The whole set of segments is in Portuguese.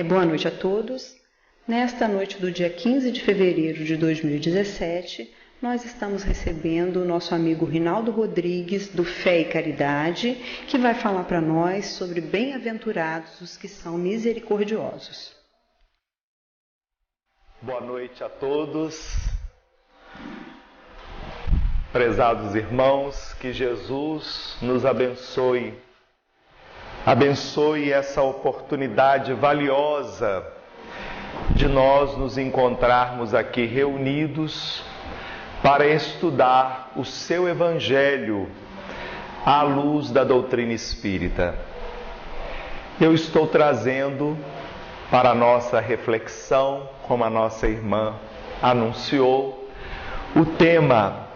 Boa noite a todos. Nesta noite do dia 15 de fevereiro de 2017, nós estamos recebendo o nosso amigo Rinaldo Rodrigues, do Fé e Caridade, que vai falar para nós sobre bem-aventurados os que são misericordiosos. Boa noite a todos. Prezados irmãos, que Jesus nos abençoe. Abençoe essa oportunidade valiosa de nós nos encontrarmos aqui reunidos para estudar o seu Evangelho à luz da doutrina espírita. Eu estou trazendo para a nossa reflexão, como a nossa irmã anunciou, o tema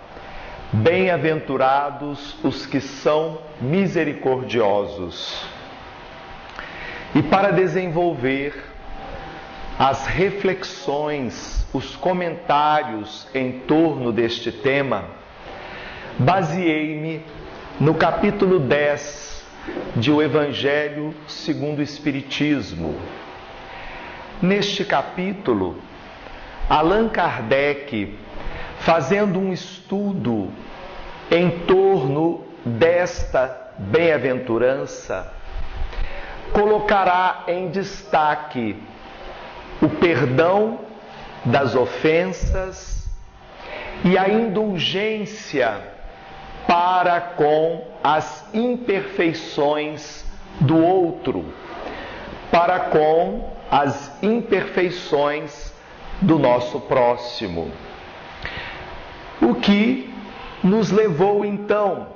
Bem-aventurados os que são misericordiosos. E para desenvolver as reflexões, os comentários em torno deste tema, baseei-me no capítulo 10 de O Evangelho segundo o Espiritismo. Neste capítulo, Allan Kardec, fazendo um estudo em torno desta bem-aventurança, colocará em destaque o perdão das ofensas e a indulgência para com as imperfeições do outro, para com as imperfeições do nosso próximo. O que nos levou então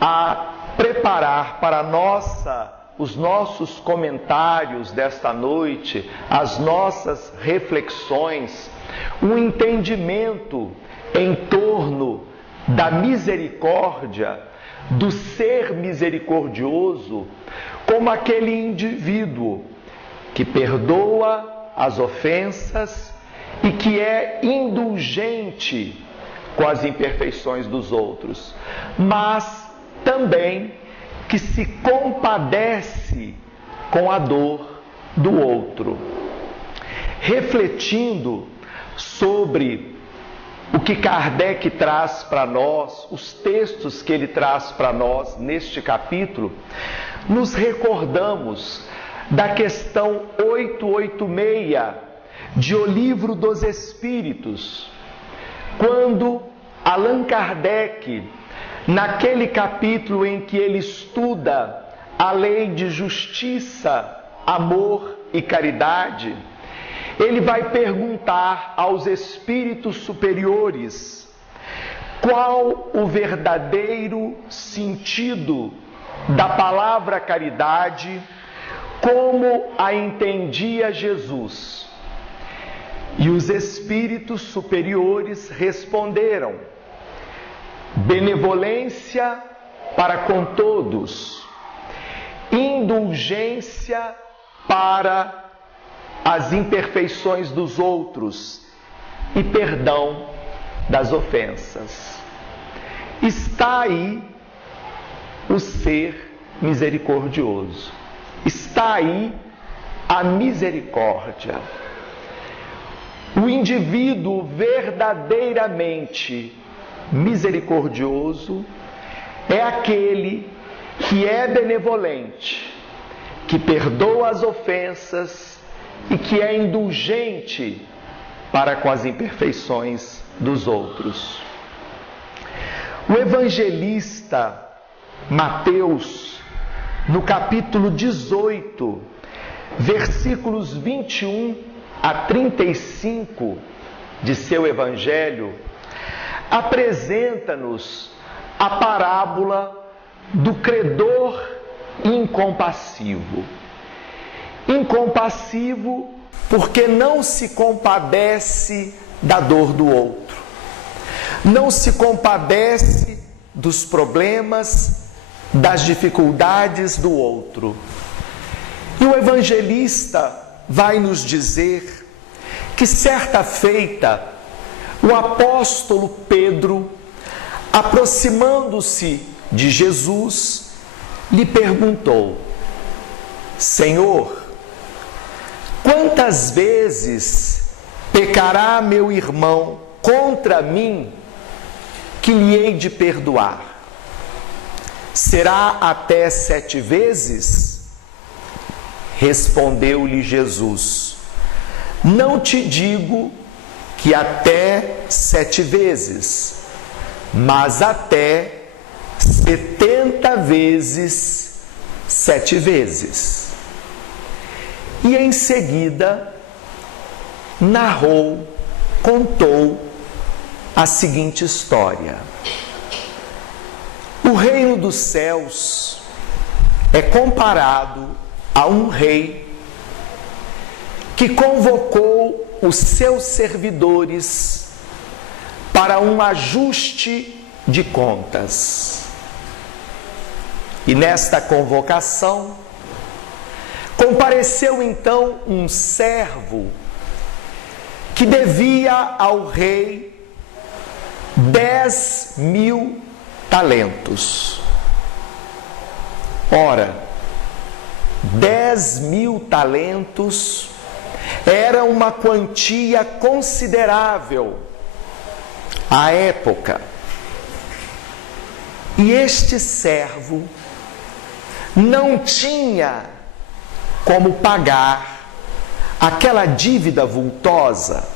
a preparar para os nossos comentários desta noite, as nossas reflexões, um entendimento em torno da misericórdia, do ser misericordioso, como aquele indivíduo que perdoa as ofensas e que é indulgente com as imperfeições dos outros, mas também que se compadece com a dor do outro. Refletindo sobre o que Kardec traz para nós, os textos que ele traz para nós neste capítulo, nos recordamos da questão 886 de O Livro dos Espíritos, quando Allan Kardec, naquele capítulo em que ele estuda a lei de justiça, amor e caridade, ele vai perguntar aos espíritos superiores qual o verdadeiro sentido da palavra caridade, como a entendia Jesus. E os espíritos superiores responderam: benevolência para com todos, indulgência para as imperfeições dos outros e perdão das ofensas. Está aí o ser misericordioso. Está aí a misericórdia. O indivíduo verdadeiramente misericordioso é aquele que é benevolente, que perdoa as ofensas e que é indulgente para com as imperfeições dos outros. O evangelista Mateus, no capítulo 18, versículos 21 a 35 de seu Evangelho, apresenta-nos a parábola do credor incompassivo. Incompassivo porque não se compadece da dor do outro, não se compadece dos problemas, das dificuldades do outro. E o evangelista vai nos dizer que certa feita o apóstolo Pedro, aproximando-se de Jesus, lhe perguntou: Senhor, Quantas vezes pecará meu irmão contra mim, que lhe hei de perdoar? Será até 7 vezes? Respondeu-lhe Jesus: não te digo que até 7 vezes, mas até 70 vezes 7 vezes. E em seguida contou a seguinte história. O reino dos céus é comparado a um rei que convocou os seus servidores para um ajuste de contas. E nesta convocação, compareceu então um servo que devia ao rei 10.000 talentos. Ora, 10.000 talentos era uma quantia considerável à época. E este servo não tinha como pagar aquela dívida vultosa.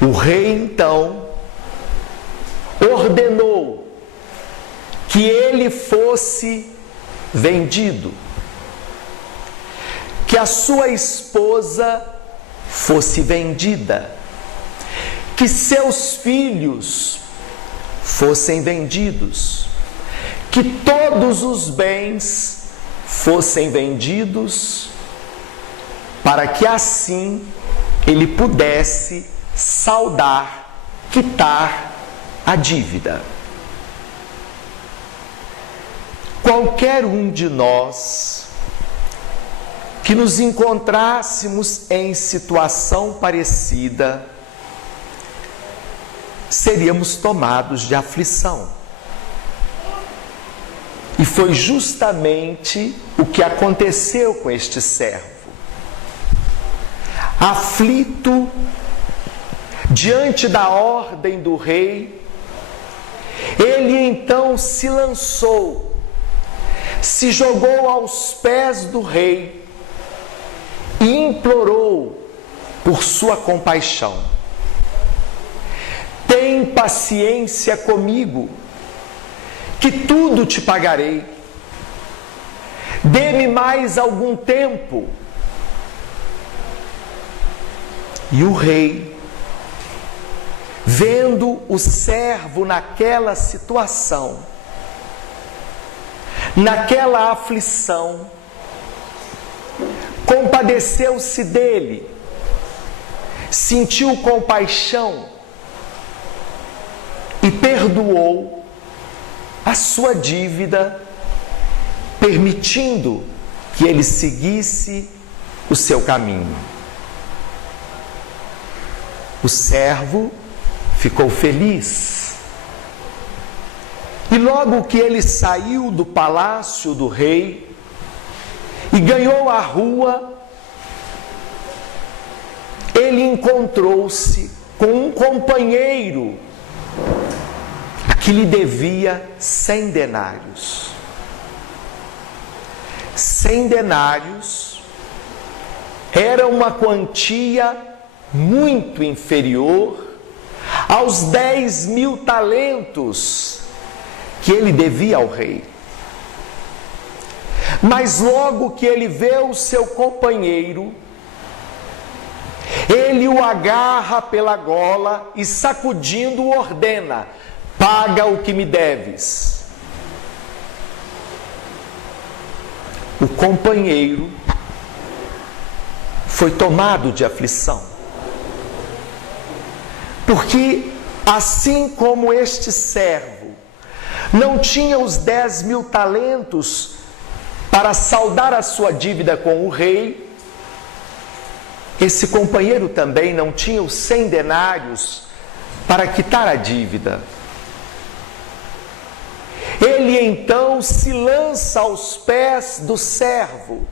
O rei então ordenou que ele fosse vendido, que a sua esposa fosse vendida, que seus filhos fossem vendidos, que todos os bens fossem vendidos, para que assim ele pudesse saldar, quitar a dívida. Qualquer um de nós que nos encontrássemos em situação parecida, seríamos tomados de aflição. E foi justamente o que aconteceu com este servo. Aflito, diante da ordem do rei, ele então se lançou, se jogou aos pés do rei e implorou por sua compaixão. Tem paciência comigo, que tudo te pagarei. Dê-me mais algum tempo. E o rei, vendo o servo naquela situação, naquela aflição, compadeceu-se dele, sentiu compaixão e perdoou a sua dívida, permitindo que ele seguisse o seu caminho. O servo ficou feliz. E logo que ele saiu do palácio do rei e ganhou a rua, ele encontrou-se com um companheiro que lhe devia 100 denários. 100 denários era uma quantia muito inferior aos 10.000 talentos que ele devia ao rei. Mas logo que ele vê o seu companheiro, ele o agarra pela gola e, sacudindo, ordena: paga o que me deves. O companheiro foi tomado de aflição, porque assim como este servo não tinha os 10.000 talentos para saldar a sua dívida com o rei, esse companheiro também não tinha os 100 denários para quitar a dívida. Ele então se lança aos pés do servo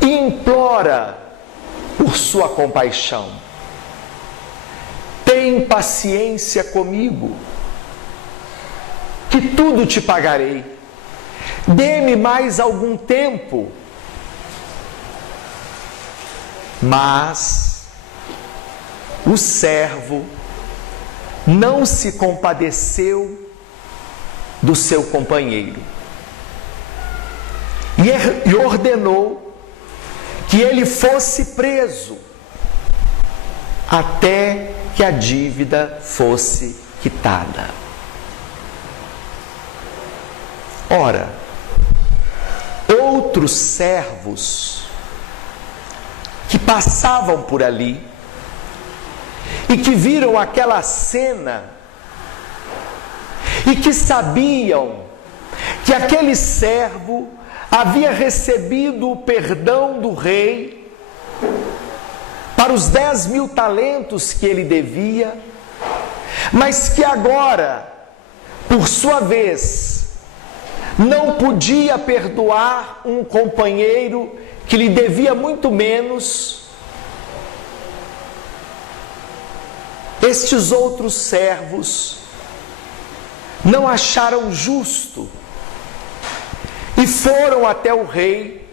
e implora por sua compaixão. Tem paciência comigo, que tudo te pagarei. Dê-me mais algum tempo. Mas o servo não se compadeceu do seu companheiro e ordenou que ele fosse preso até que a dívida fosse quitada. Ora, outros servos que passavam por ali e que viram aquela cena e que sabiam que aquele servo havia recebido o perdão do rei para os 10.000 talentos que ele devia, mas que agora, por sua vez, não podia perdoar um companheiro que lhe devia muito menos. Estes outros servos não acharam justo e foram até o rei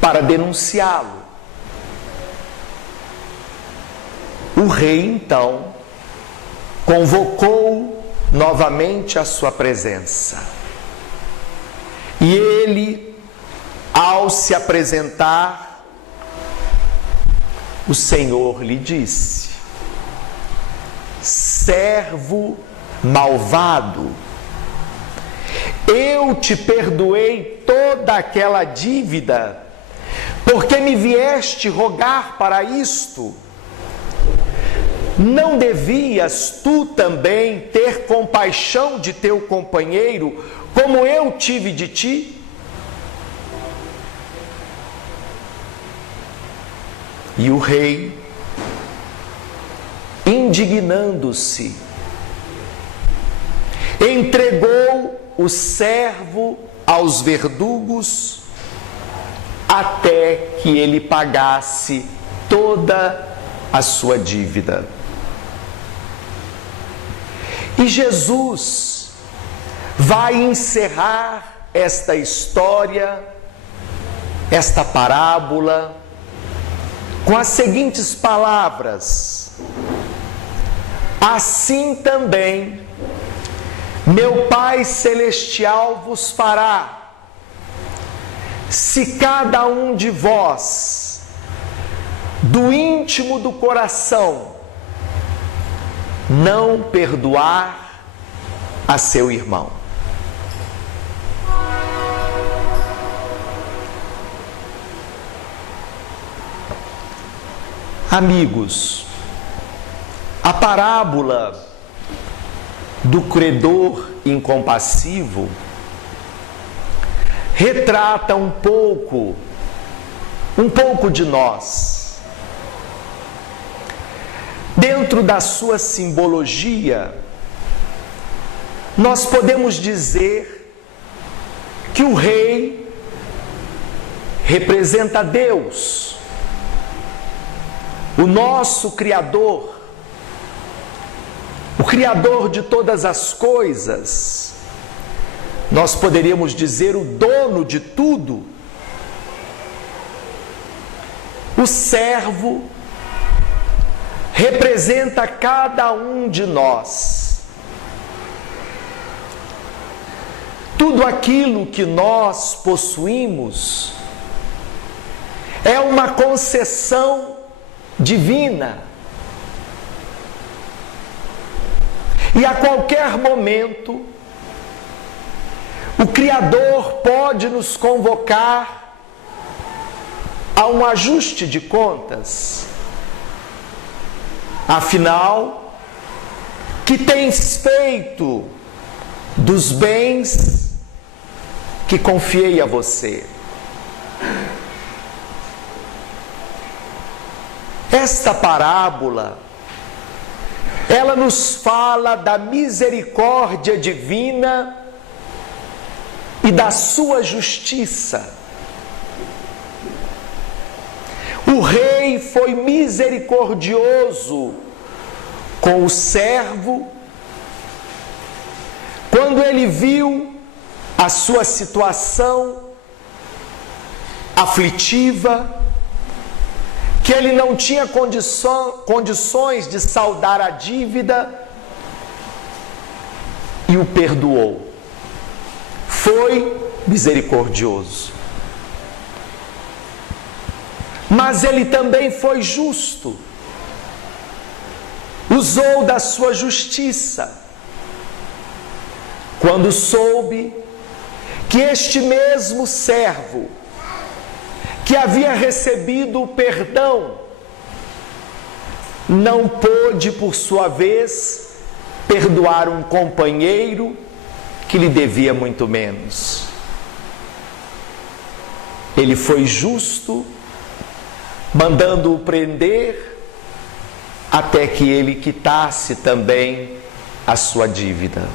para denunciá-lo. O rei então convocou novamente a sua presença. E ele, ao se apresentar, o Senhor lhe disse: servo malvado, eu te perdoei toda aquela dívida, porque me vieste rogar para isto. Não devias tu também ter compaixão de teu companheiro, como eu tive de ti? E o rei, indignando-se, entregou o servo aos verdugos até que ele pagasse toda a sua dívida. E Jesus vai encerrar esta história, esta parábola, com as seguintes palavras: assim também meu Pai Celestial vos fará, se cada um de vós, do íntimo do coração, não perdoar a seu irmão. Amigos, a parábola do credor incompassivo retrata um pouco de nós. Dentro da sua simbologia, nós podemos dizer que o rei representa Deus, o nosso Criador, o Criador de todas as coisas. Nós poderíamos dizer o dono de tudo. O servo representa cada um de nós. Tudo aquilo que nós possuímos é uma concessão divina. E a qualquer momento, o Criador pode nos convocar a um ajuste de contas. Afinal, que tens feito dos bens que confiei a você? Esta parábola, ela nos fala da misericórdia divina e da sua justiça. O rei foi misericordioso com o servo quando ele viu a sua situação aflitiva, que ele não tinha condições de saldar a dívida, e o perdoou. Foi misericordioso. Mas ele também foi justo. Usou da sua justiça quando soube que este mesmo servo, que havia recebido o perdão, não pôde, por sua vez, perdoar um companheiro que lhe devia muito menos. Ele foi justo, mandando-o prender, até que ele quitasse também a sua dívida.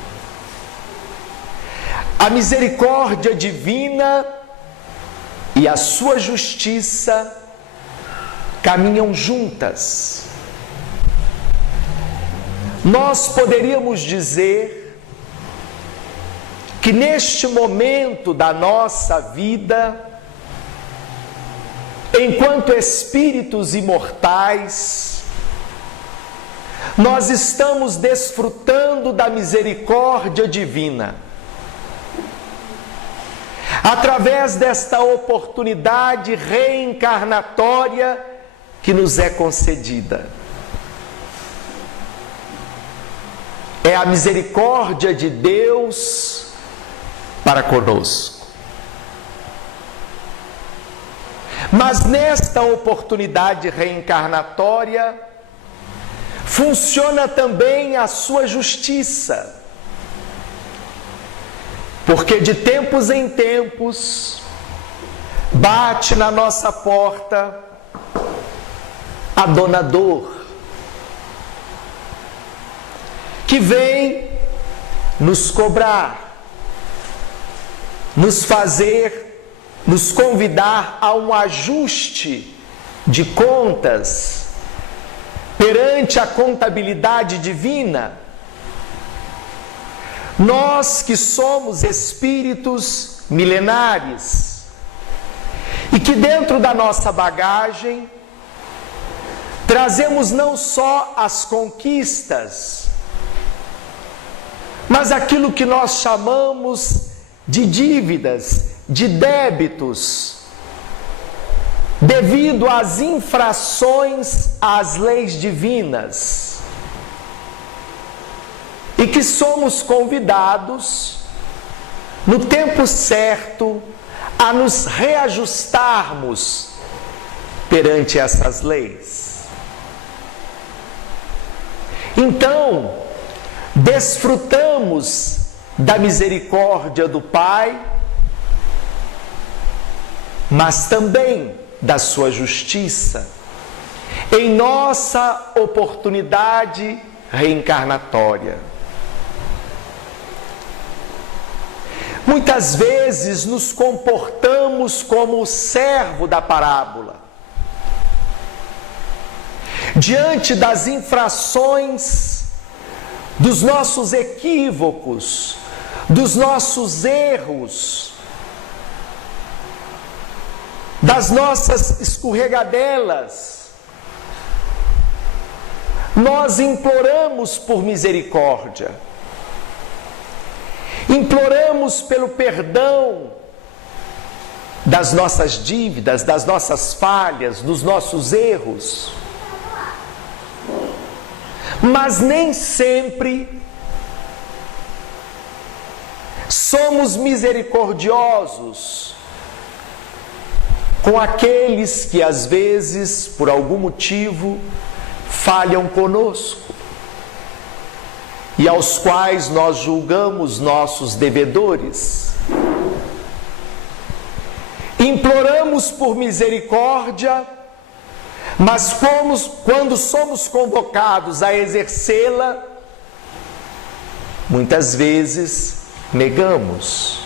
A misericórdia divina e a sua justiça caminham juntas. Nós poderíamos dizer que neste momento da nossa vida, enquanto espíritos imortais, nós estamos desfrutando da misericórdia divina. Através desta oportunidade reencarnatória que nos é concedida. É a misericórdia de Deus para conosco. Mas nesta oportunidade reencarnatória, funciona também a sua justiça. Porque de tempos em tempos, bate na nossa porta a dona Dor, que vem nos cobrar, nos fazer, nos convidar a um ajuste de contas perante a contabilidade divina. Nós que somos espíritos milenares e que dentro da nossa bagagem trazemos não só as conquistas, mas aquilo que nós chamamos de dívidas, de débitos, devido às infrações às leis divinas. E que somos convidados, no tempo certo, a nos reajustarmos perante essas leis. Então, desfrutamos da misericórdia do Pai, mas também da sua justiça, em nossa oportunidade reencarnatória. Muitas vezes nos comportamos como o servo da parábola. Diante das infrações, dos nossos equívocos, dos nossos erros, das nossas escorregadelas, nós imploramos por misericórdia. Imploramos pelo perdão das nossas dívidas, das nossas falhas, dos nossos erros. Mas nem sempre somos misericordiosos com aqueles que às vezes, por algum motivo, falham conosco e aos quais nós julgamos nossos devedores. Imploramos por misericórdia, mas quando somos convocados a exercê-la, muitas vezes negamos.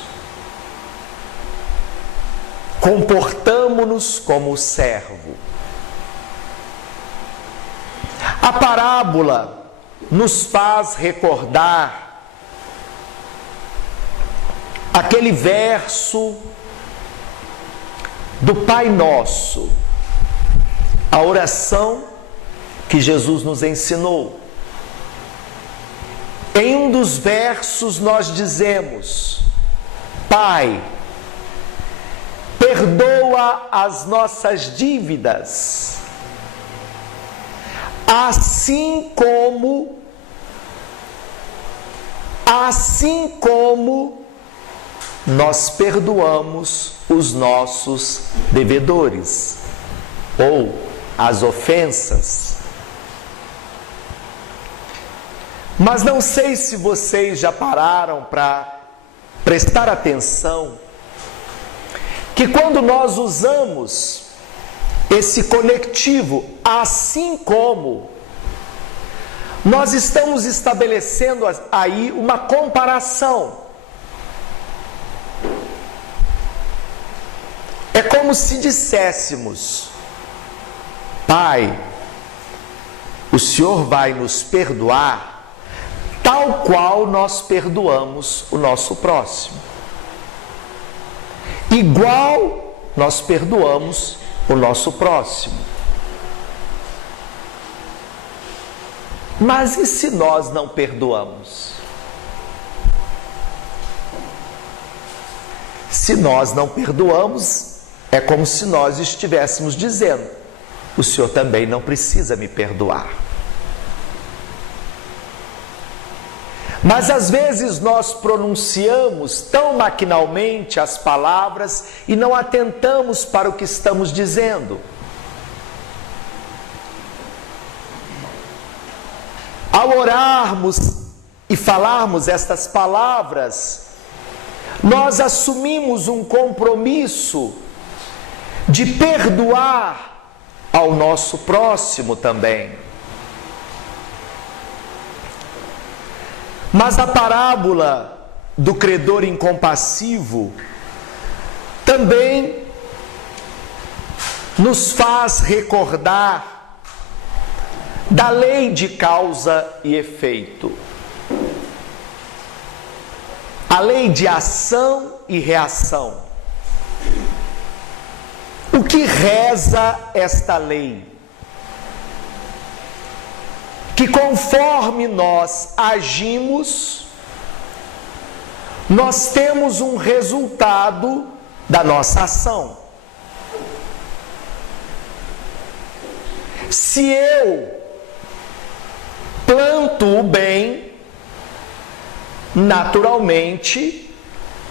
Comportamo-nos como o servo. A parábola nos faz recordar aquele verso do Pai Nosso, a oração que Jesus nos ensinou. Em um dos versos nós dizemos: Pai, perdoa as nossas dívidas, assim como nós perdoamos os nossos devedores, ou as ofensas. Mas não sei se vocês já pararam para prestar atenção que quando nós usamos esse conectivo, assim como, nós estamos estabelecendo aí uma comparação. É como se disséssemos: Pai, o Senhor vai nos perdoar tal qual nós perdoamos o nosso próximo. Igual nós perdoamos o nosso próximo. Mas e se nós não perdoamos? Se nós não perdoamos, é como se nós estivéssemos dizendo: o Senhor também não precisa me perdoar. Mas às vezes nós pronunciamos tão maquinalmente as palavras e não atentamos para o que estamos dizendo. Ao orarmos e falarmos estas palavras, nós assumimos um compromisso de perdoar ao nosso próximo também. Mas a parábola do credor incompassivo também nos faz recordar da lei de causa e efeito, a lei de ação e reação. O que reza esta lei? Que conforme nós agimos, nós temos um resultado da nossa ação. Se eu planto o bem, naturalmente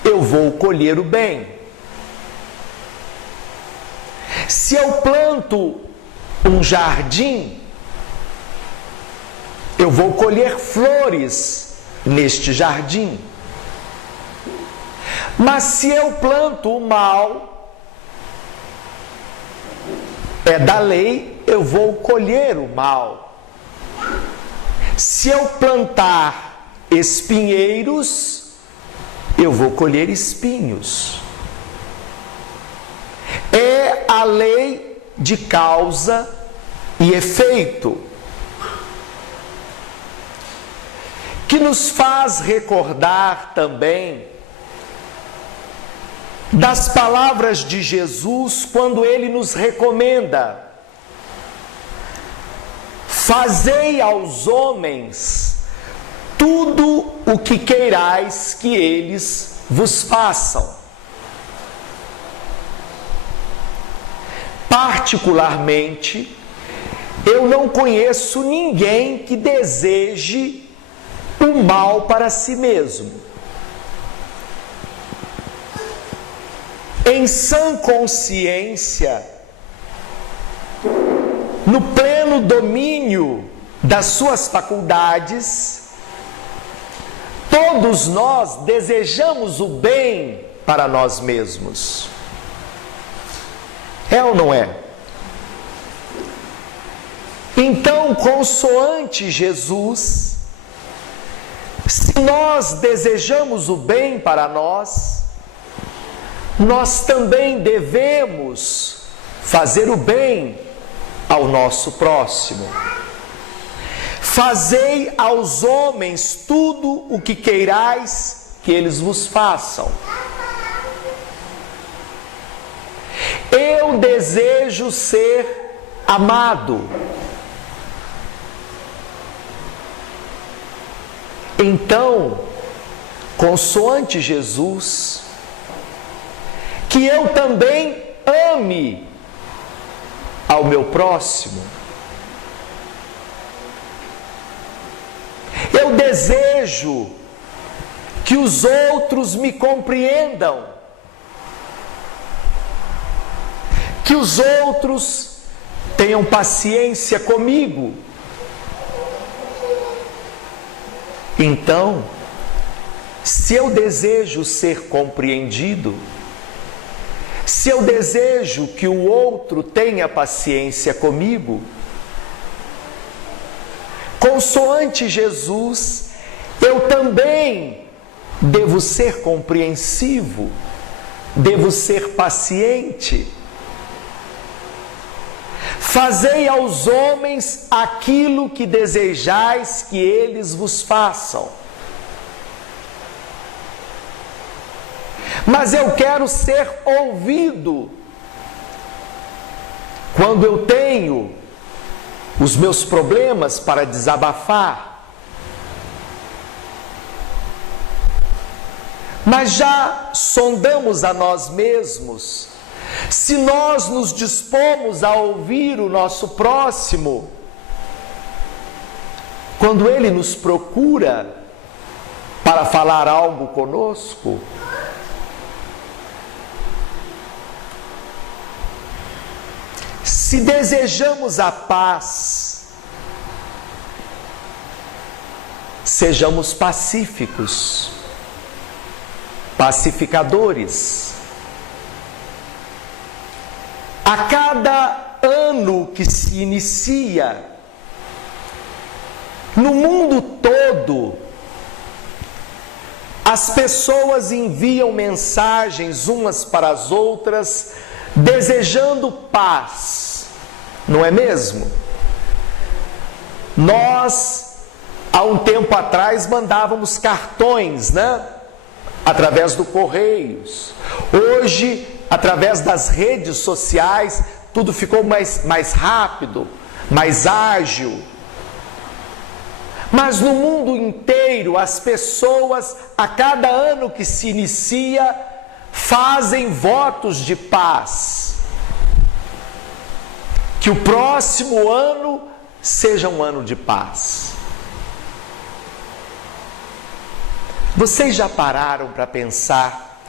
eu vou colher o bem. Se eu planto um jardim, eu vou colher flores neste jardim. Mas se eu planto o mal, é da lei, eu vou colher o mal. Se eu plantar espinheiros, eu vou colher espinhos. É a lei de causa e efeito, que nos faz recordar também das palavras de Jesus quando ele nos recomenda: fazei aos homens tudo o que queirais que eles vos façam. Particularmente, eu não conheço ninguém que deseje o mal para si mesmo. Em sã consciência, no pleno domínio das suas faculdades, todos nós desejamos o bem para nós mesmos. É ou não é? Então, consoante Jesus, se nós desejamos o bem para nós, nós também devemos fazer o bem ao nosso próximo. fazei aos homens tudo o que queirais que eles vos façam. Eu desejo ser amado. Então, consoante Jesus, que eu também ame ao meu próximo. Eu desejo que os outros me compreendam, que os outros tenham paciência comigo. Então, se eu desejo ser compreendido, se eu desejo que o outro tenha paciência comigo, consoante Jesus, eu também devo ser compreensivo, devo ser paciente. Fazei aos homens aquilo que desejais que eles vos façam. Mas eu quero ser ouvido. Quando eu tenho os meus problemas para desabafar. Mas já sondamos a nós mesmos se nós nos dispomos a ouvir o nosso próximo quando ele nos procura para falar algo conosco. Se desejamos a paz, sejamos pacíficos, pacificadores. A cada ano que se inicia, no mundo todo, as pessoas enviam mensagens umas para as outras, desejando paz, não é mesmo? Nós, há um tempo atrás, mandávamos cartões, né? Através do Correios. Hoje, através das redes sociais, tudo ficou mais rápido, mais ágil. Mas no mundo inteiro, as pessoas, a cada ano que se inicia, fazem votos de paz. Que o próximo ano seja um ano de paz. Vocês já pararam para pensar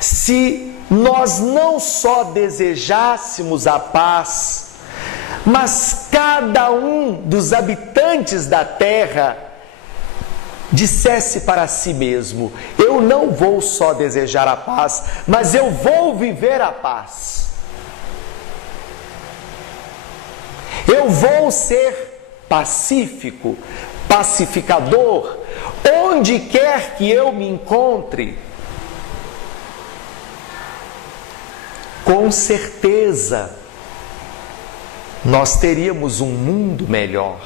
se nós não só desejássemos a paz, mas cada um dos habitantes da terra dissesse para si mesmo: eu não vou só desejar a paz, mas eu vou viver a paz. Eu vou ser pacífico, pacificador, onde quer que eu me encontre. Com certeza, nós teríamos um mundo melhor.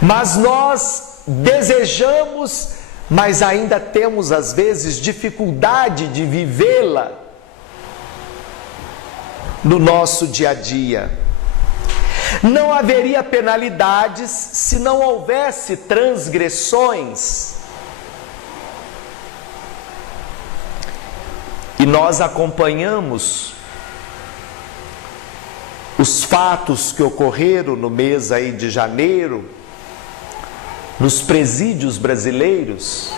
Mas nós desejamos, mas ainda temos às vezes dificuldade de vivê-la no nosso dia a dia. Não haveria penalidades se não houvesse transgressões. E nós acompanhamos os fatos que ocorreram no mês aí de janeiro, nos presídios brasileiros.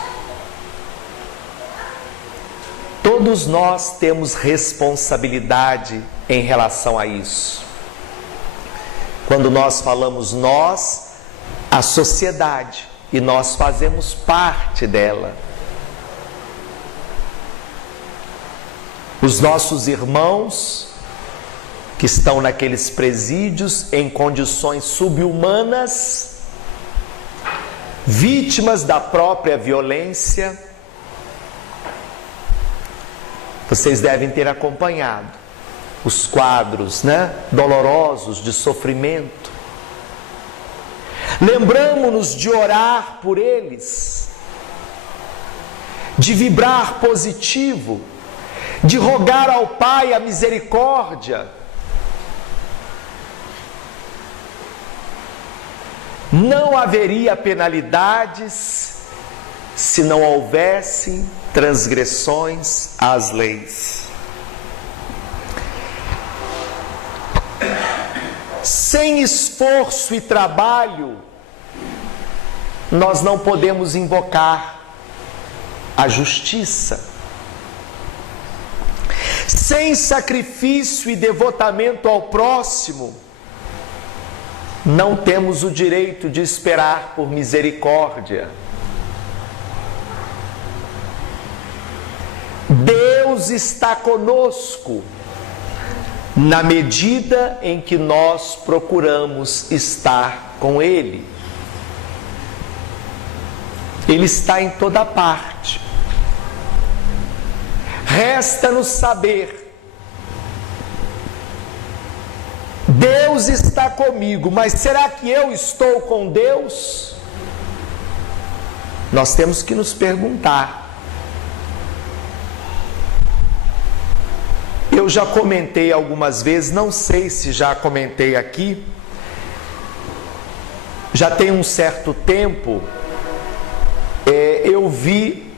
Todos nós temos responsabilidade em relação a isso. Quando nós falamos nós, a sociedade, e nós fazemos parte dela. Os nossos irmãos que estão naqueles presídios em condições subhumanas, vítimas da própria violência, vocês devem ter acompanhado os quadros, dolorosos de sofrimento. Lembramos-nos de orar por eles, de vibrar positivo, de rogar ao Pai a misericórdia. Não haveria penalidades se não houvessem transgressões às leis. Sem esforço e trabalho, nós não podemos invocar a justiça. Sem sacrifício e devotamento ao próximo, não temos o direito de esperar por misericórdia. Deus está conosco na medida em que nós procuramos estar com Ele. Ele está em toda parte. Resta-nos saber: Deus está comigo, mas será que eu estou com Deus? Nós temos que nos perguntar. Eu já comentei algumas vezes, não sei se já comentei aqui, já tem um certo tempo, eu vi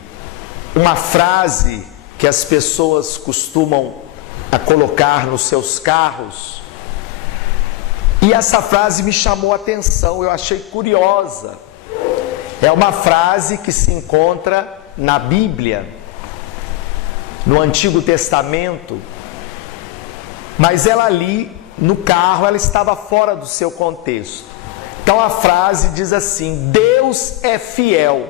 uma frase que as pessoas costumam colocar nos seus carros, e essa frase me chamou a atenção, eu achei curiosa. É uma frase que se encontra na Bíblia, no Antigo Testamento, mas ela ali no carro, ela estava fora do seu contexto. Então a frase diz assim: Deus é fiel.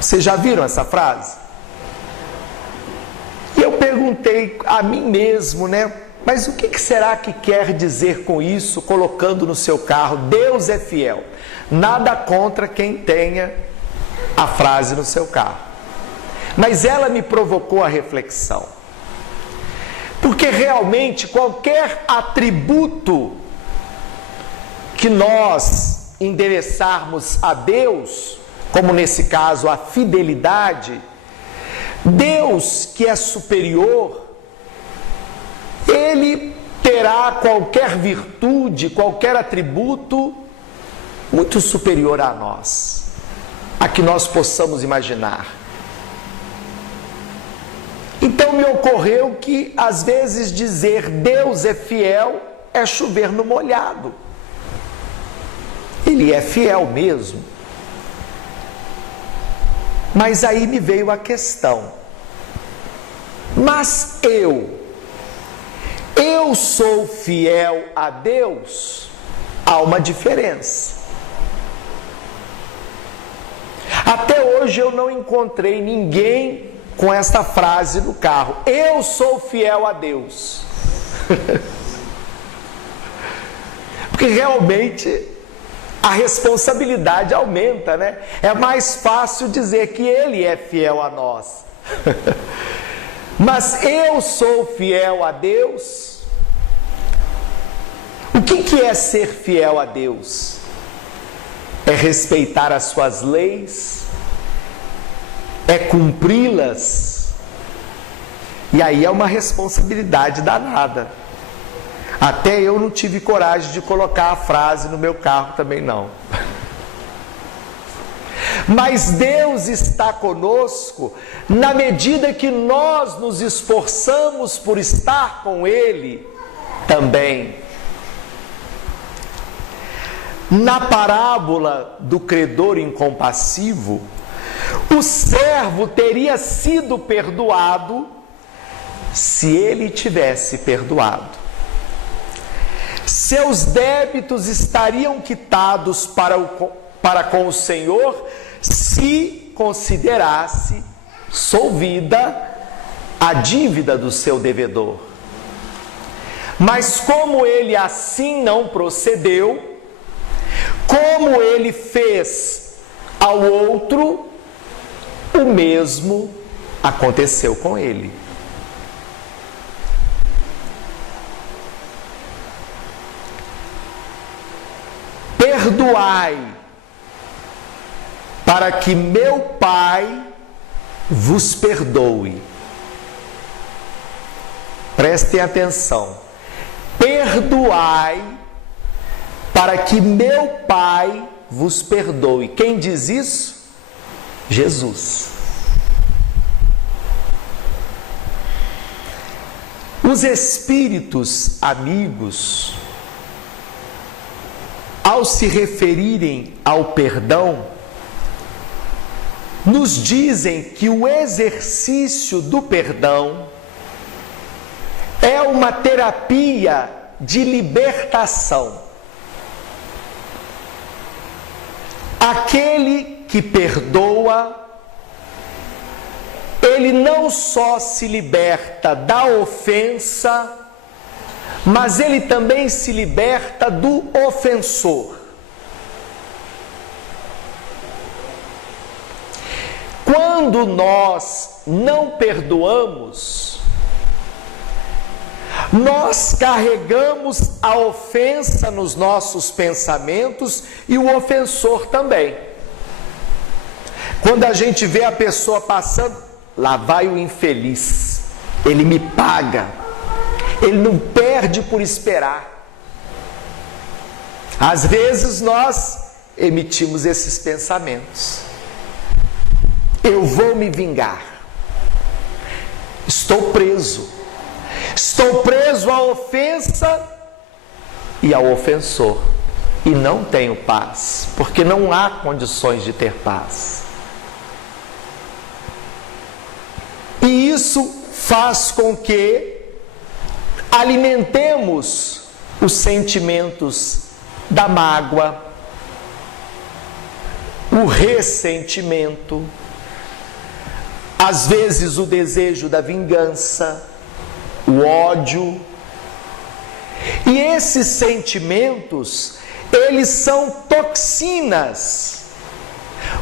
Vocês já viram essa frase? E eu perguntei a mim mesmo, mas o que será que quer dizer com isso, colocando no seu carro, Deus é fiel? Nada contra quem tenha a frase no seu carro, mas ela me provocou a reflexão. Porque realmente qualquer atributo que nós endereçarmos a Deus, como nesse caso a fidelidade, Deus que é superior, Ele terá qualquer virtude, qualquer atributo muito superior a nós, a que nós possamos imaginar. Então me ocorreu que às vezes dizer Deus é fiel é chover no molhado. Ele é fiel mesmo. Mas aí me veio a questão: mas eu sou fiel a Deus? Há uma diferença. Até hoje eu não encontrei ninguém com esta frase no carro: eu sou fiel a Deus. Porque realmente a responsabilidade aumenta, É mais fácil dizer que Ele é fiel a nós. Mas eu sou fiel a Deus? O que é ser fiel a Deus? É respeitar as suas leis? É cumpri-las? E aí é uma responsabilidade danada. Até eu não tive coragem de colocar a frase no meu carro também não. Mas Deus está conosco na medida que nós nos esforçamos por estar com Ele também. Na parábola do credor incompassivo, o servo teria sido perdoado se ele tivesse perdoado. Seus débitos estariam quitados para com o Senhor se considerasse solvida a dívida do seu devedor. Mas como ele assim não procedeu, como ele fez ao outro, o mesmo aconteceu com ele. perdoai, para que meu Pai vos perdoe. Prestem atenção. Perdoai, para que meu Pai vos perdoe. Quem diz isso? Jesus. Os espíritos amigos, ao se referirem ao perdão, nos dizem que o exercício do perdão é uma terapia de libertação. Aquele que perdoa, ele não só se liberta da ofensa, mas ele também se liberta do ofensor. Quando nós não perdoamos, nós carregamos a ofensa nos nossos pensamentos e o ofensor também. Quando a gente vê a pessoa passando, lá vai o infeliz, ele me paga, ele não perde por esperar. Às vezes nós emitimos esses pensamentos. Eu vou me vingar. Estou preso. Estou preso à ofensa e ao ofensor. E não tenho paz, porque não há condições de ter paz. E isso faz com que alimentemos os sentimentos da mágoa, o ressentimento, às vezes o desejo da vingança, o ódio. E esses sentimentos, eles são toxinas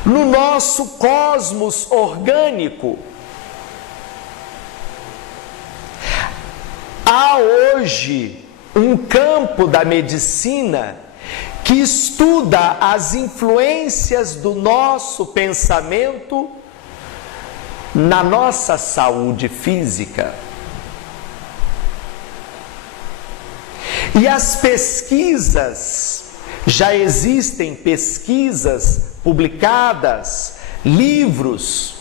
no nosso cosmos orgânico. Há hoje um campo da medicina que estuda as influências do nosso pensamento na nossa saúde física. E as pesquisas, já existem pesquisas publicadas, livros,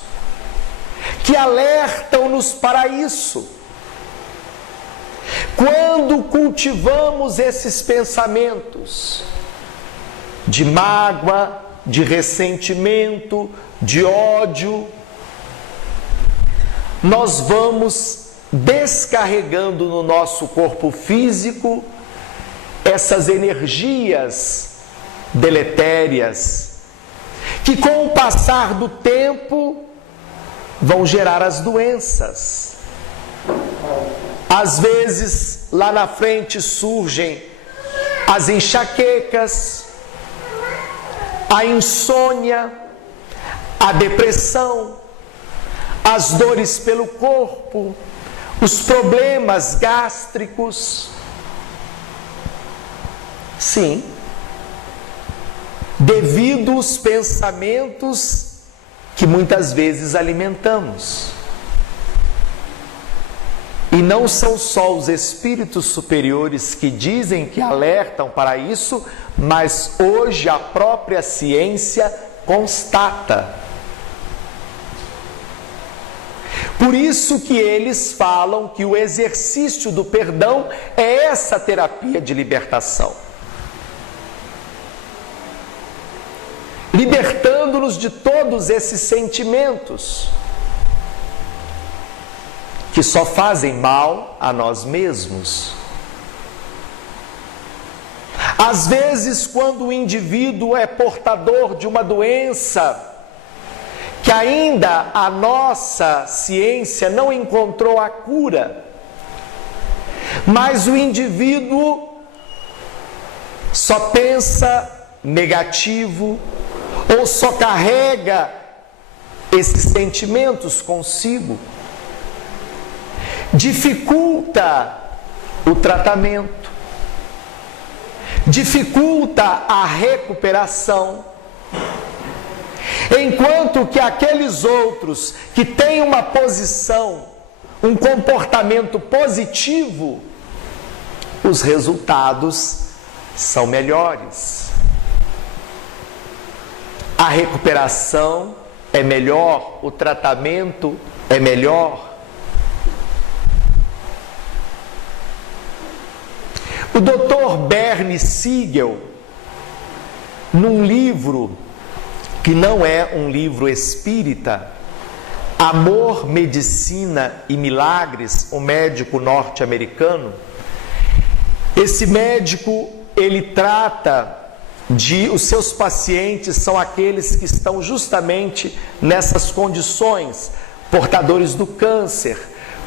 que alertam-nos para isso. Quando cultivamos esses pensamentos de mágoa, de ressentimento, de ódio, nós vamos descarregando no nosso corpo físico essas energias deletérias, que com o passar do tempo vão gerar as doenças. Às vezes, lá na frente surgem as enxaquecas, a insônia, a depressão, as dores pelo corpo, os problemas gástricos. Sim, devido aos pensamentos que muitas vezes alimentamos. E não são só os espíritos superiores que dizem, que alertam para isso, mas hoje a própria ciência constata. Por isso que eles falam que o exercício do perdão é essa terapia de libertação. Libertando-nos de todos esses sentimentos que só fazem mal a nós mesmos. Às vezes, quando o indivíduo é portador de uma doença que ainda a nossa ciência não encontrou a cura, mas o indivíduo só pensa negativo ou só carrega esses sentimentos consigo, dificulta o tratamento, dificulta a recuperação, enquanto que aqueles outros que têm uma posição, um comportamento positivo, os resultados são melhores. A recuperação é melhor, o tratamento é melhor. O Dr. Bernie Siegel, num livro que não é um livro espírita, Amor, Medicina e Milagres, um médico norte-americano, esse médico, ele trata os seus pacientes são aqueles que estão justamente nessas condições, portadores do câncer,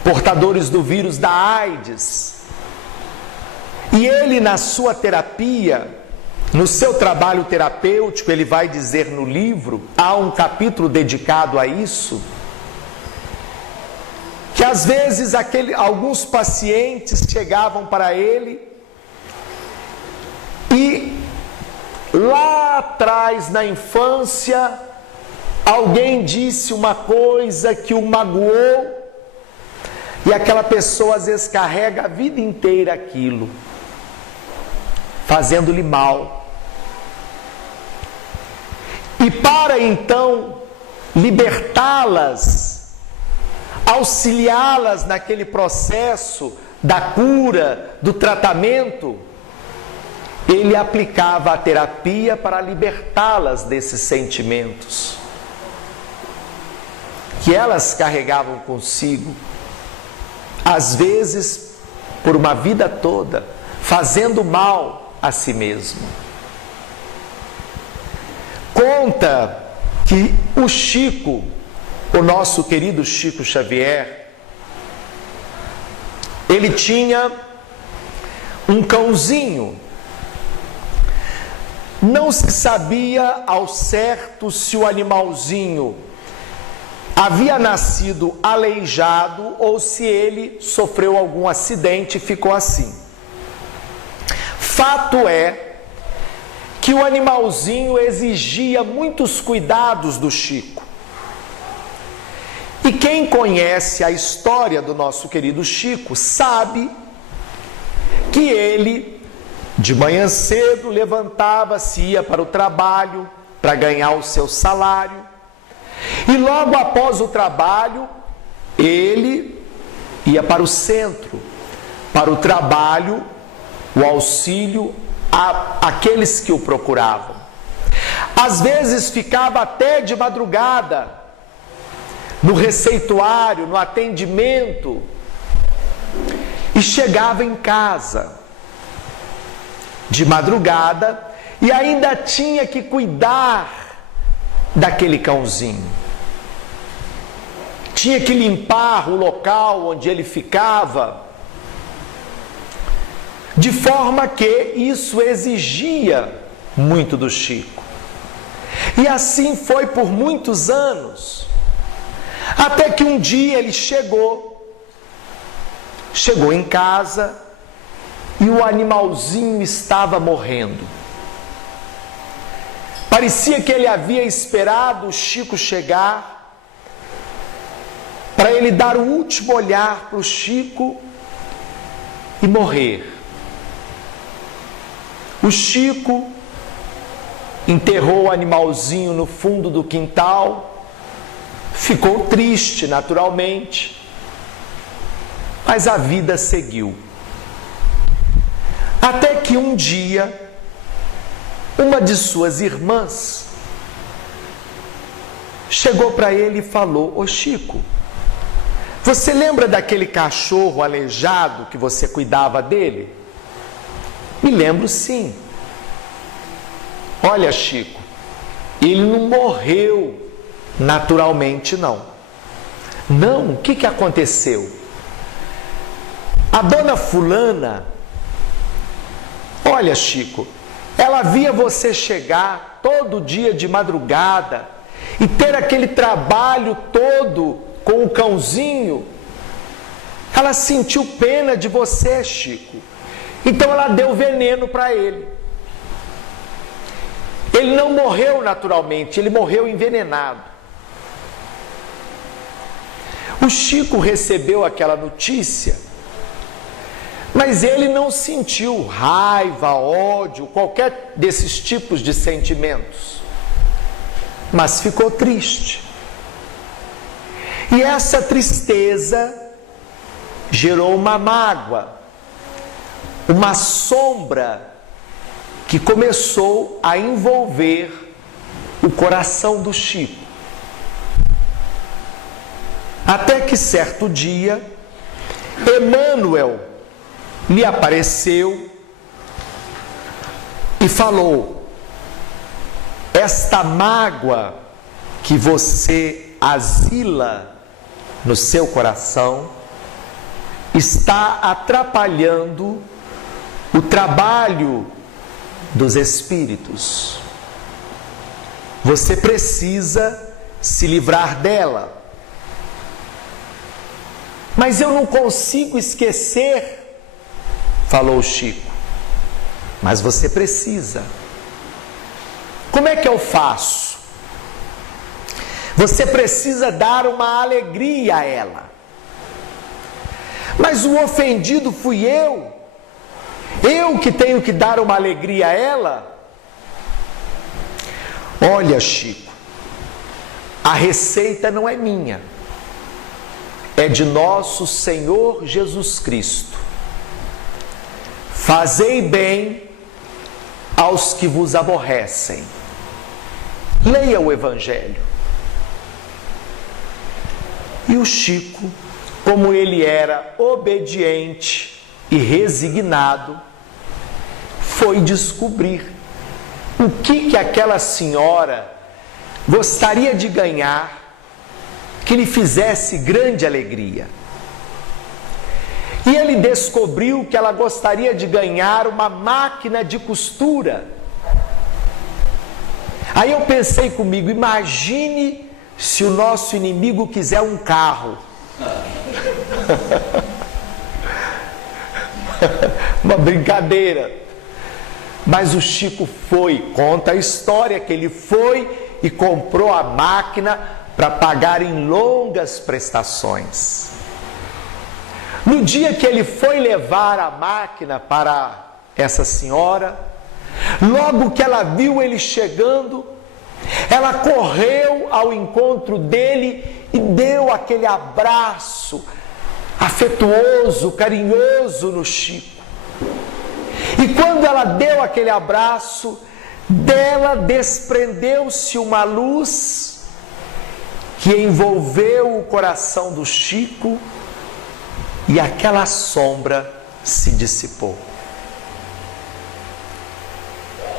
portadores do vírus da AIDS. E ele, na sua terapia, no seu trabalho terapêutico, ele vai dizer no livro, há um capítulo dedicado a isso, que às vezes alguns pacientes chegavam para ele e lá atrás, na infância, alguém disse uma coisa que o magoou e aquela pessoa às vezes carrega a vida inteira aquilo, fazendo-lhe mal. E para então libertá-las, auxiliá-las naquele processo da cura, do tratamento, ele aplicava a terapia para libertá-las desses sentimentos que elas carregavam consigo, às vezes por uma vida toda, fazendo mal a si mesmo. Conta que o Chico, o nosso querido Chico Xavier, ele tinha um cãozinho. Não se sabia ao certo se o animalzinho havia nascido aleijado ou se ele sofreu algum acidente e ficou assim. Fato é que o animalzinho exigia muitos cuidados do Chico. E quem conhece a história do nosso querido Chico sabe que ele, de manhã cedo, levantava-se, ia para o trabalho para ganhar o seu salário. E logo após o trabalho, ele ia para o centro, para o trabalho, o auxílio àqueles que o procuravam. Às vezes ficava até de madrugada, no receituário, no atendimento, e chegava em casa de madrugada e ainda tinha que cuidar daquele cãozinho. Tinha que limpar o local onde ele ficava, de forma que isso exigia muito do Chico. E assim foi por muitos anos, até que um dia ele chegou em casa e o animalzinho estava morrendo. Parecia que ele havia esperado o Chico chegar para ele dar o último olhar para o Chico e morrer. O Chico enterrou o animalzinho no fundo do quintal, ficou triste naturalmente, mas a vida seguiu. Até que um dia, uma de suas irmãs chegou para ele e falou: "Ô Chico, você lembra daquele cachorro aleijado que você cuidava dele?" "Me lembro, sim." "Olha, Chico, ele não morreu naturalmente, não." "Não? O que aconteceu?" "A dona fulana, olha, Chico, ela via você chegar todo dia de madrugada e ter aquele trabalho todo com o cãozinho. Ela sentiu pena de você, Chico. Então ela deu veneno para ele." Ele não morreu naturalmente, ele morreu envenenado. O Chico recebeu aquela notícia, mas ele não sentiu raiva, ódio, qualquer desses tipos de sentimentos, mas ficou triste. E essa tristeza gerou uma mágoa, uma sombra que começou a envolver o coração do Chico. Até que certo dia, Emmanuel lhe apareceu e falou: esta mágoa que você asila no seu coração está atrapalhando o trabalho dos espíritos. Você precisa se livrar dela. Mas eu não consigo esquecer, falou Chico. Mas você precisa. Como é que eu faço? Você precisa dar uma alegria a ela. Mas o ofendido fui eu. Eu que tenho que dar uma alegria a ela? Olha, Chico, a receita não é minha. É de nosso Senhor Jesus Cristo. Fazei bem aos que vos aborrecem. Leia o Evangelho. E o Chico, como ele era obediente e resignado, foi descobrir o que aquela senhora gostaria de ganhar que lhe fizesse grande alegria. E ele descobriu que ela gostaria de ganhar uma máquina de costura. Aí eu pensei comigo, imagine se o nosso inimigo quiser um carro. Uma brincadeira. Mas o Chico foi, conta a história que ele foi e comprou a máquina para pagar em longas prestações. No dia que ele foi levar a máquina para essa senhora, logo que ela viu ele chegando, ela correu ao encontro dele e deu aquele abraço afetuoso, carinhoso no Chico. E quando ela deu aquele abraço, dela desprendeu-se uma luz que envolveu o coração do Chico e aquela sombra se dissipou.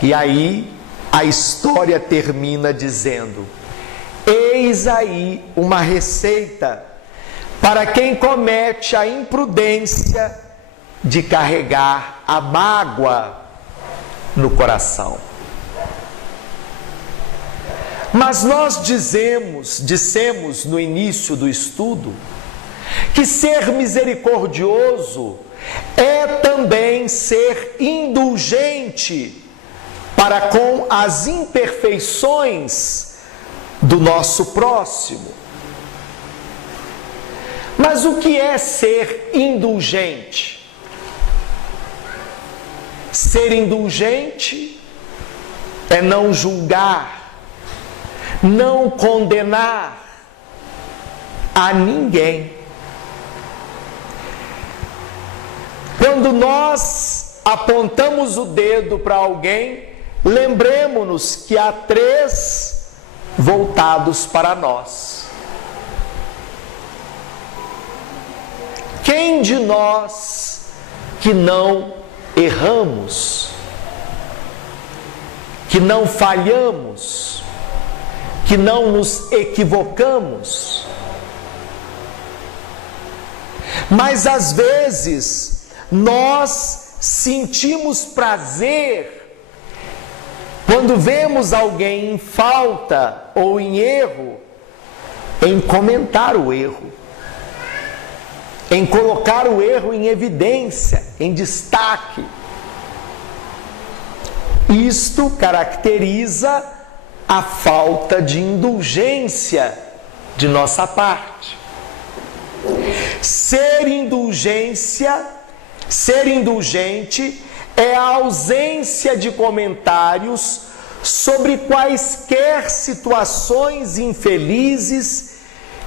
E aí a história termina dizendo: eis aí uma receita para quem comete a imprudência de carregar a mágoa no coração. Mas nós dissemos no início do estudo, que ser misericordioso é também ser indulgente para com as imperfeições do nosso próximo. Mas o que é ser indulgente? Ser indulgente é não julgar, não condenar a ninguém. Quando nós apontamos o dedo para alguém, lembremos-nos que há 3 voltados para nós. Quem de nós que não erramos, que não falhamos, que não nos equivocamos? Mas às vezes nós sentimos prazer quando vemos alguém em falta ou em erro, em comentar o erro, em colocar o erro em evidência, em destaque. Isto caracteriza a falta de indulgência de nossa parte. Ser indulgente é a ausência de comentários sobre quaisquer situações infelizes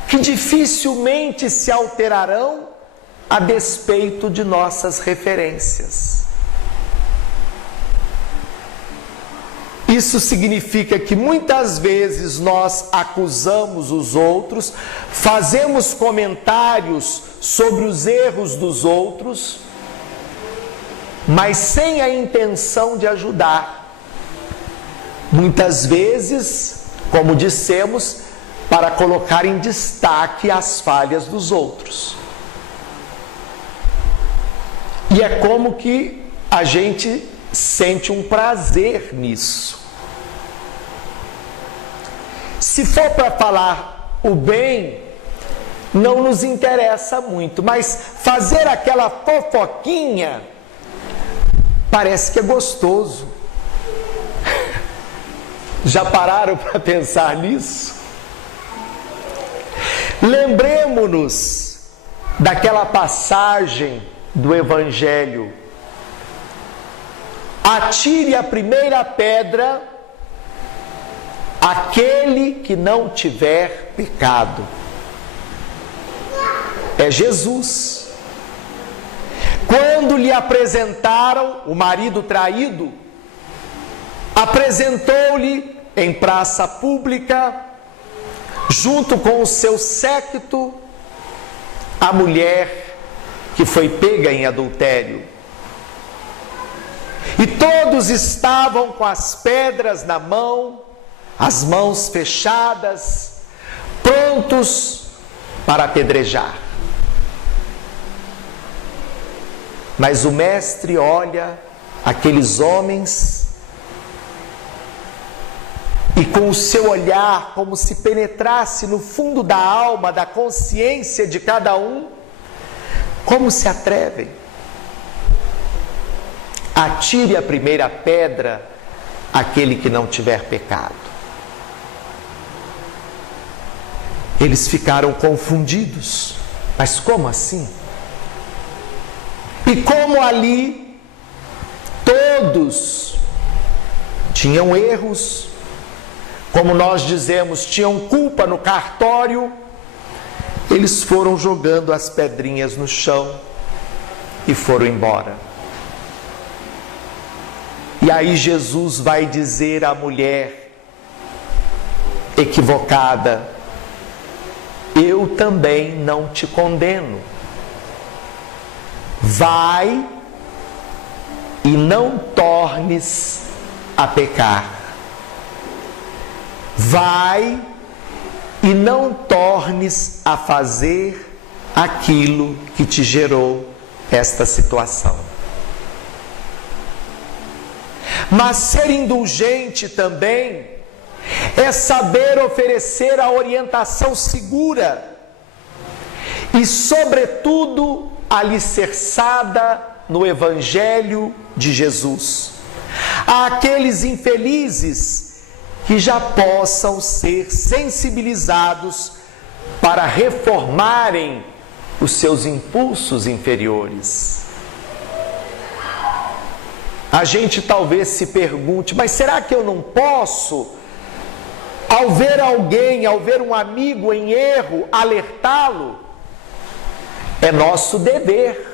que dificilmente se alterarão a despeito de nossas referências. Isso significa que muitas vezes nós acusamos os outros, fazemos comentários sobre os erros dos outros, mas sem a intenção de ajudar. Muitas vezes, como dissemos, para colocar em destaque as falhas dos outros. E é como que a gente sente um prazer nisso. Se for para falar o bem, não nos interessa muito, mas fazer aquela fofoquinha parece que é gostoso. Já pararam para pensar nisso? Lembremos-nos daquela passagem do Evangelho: atire a primeira pedra aquele que não tiver pecado. É Jesus. Quando lhe apresentaram o marido traído, apresentou-lhe em praça pública, junto com o seu séquito, a mulher que foi pega em adultério. E todos estavam com as pedras na mão, as mãos fechadas, prontos para apedrejar. Mas o mestre olha aqueles homens e com o seu olhar, como se penetrasse no fundo da alma, da consciência de cada um, como se atrevem? Atire a primeira pedra aquele que não tiver pecado. Eles ficaram confundidos. Mas como assim? E como ali todos tinham erros, como nós dizemos, tinham culpa no cartório, eles foram jogando as pedrinhas no chão e foram embora. E aí Jesus vai dizer à mulher equivocada: eu também não te condeno. Vai e não tornes a pecar. Vai e não tornes a fazer aquilo que te gerou esta situação. Mas ser indulgente também é saber oferecer a orientação segura e, sobretudo, alicerçada no Evangelho de Jesus, àqueles infelizes que já possam ser sensibilizados para reformarem os seus impulsos inferiores. A gente talvez se pergunte: mas será que eu não posso, ao ver alguém, ao ver um amigo em erro, alertá-lo? É nosso dever.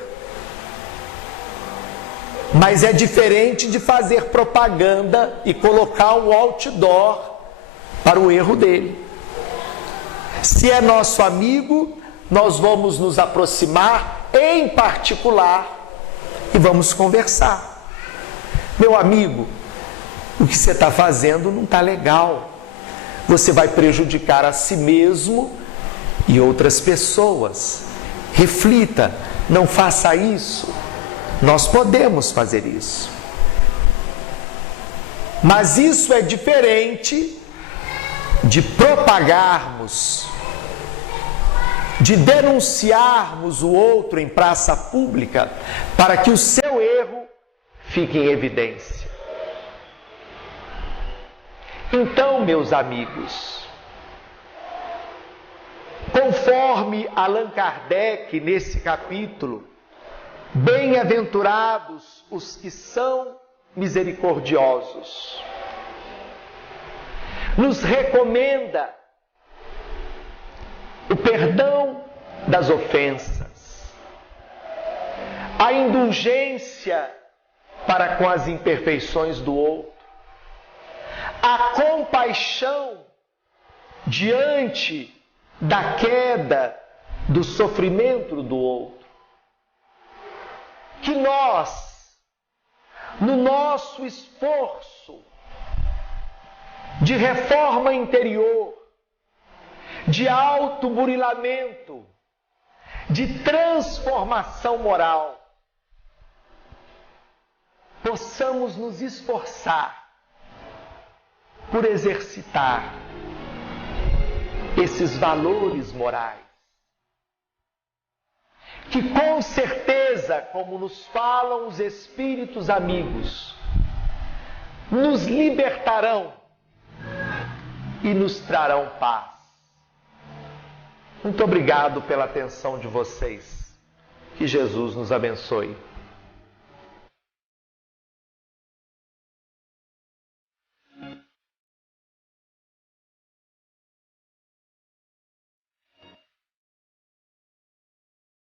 Mas é diferente de fazer propaganda e colocar um outdoor para o erro dele. Se é nosso amigo, nós vamos nos aproximar em particular e vamos conversar. Meu amigo, o que você está fazendo não está legal. Você vai prejudicar a si mesmo e outras pessoas. Reflita, não faça isso. Nós podemos fazer isso. Mas isso é diferente de propagarmos, de denunciarmos o outro em praça pública para que o seu erro fique em evidência. Então, meus amigos, conforme Allan Kardec nesse capítulo, bem-aventurados os que são misericordiosos, nos recomenda o perdão das ofensas, a indulgência para com as imperfeições do outro, a compaixão diante da queda, do sofrimento do outro. Que nós, no nosso esforço de reforma interior, de autoburilamento, de transformação moral, possamos nos esforçar por exercitar esses valores morais, que com certeza, como nos falam os espíritos amigos, nos libertarão e nos trarão paz. Muito obrigado pela atenção de vocês. Que Jesus nos abençoe.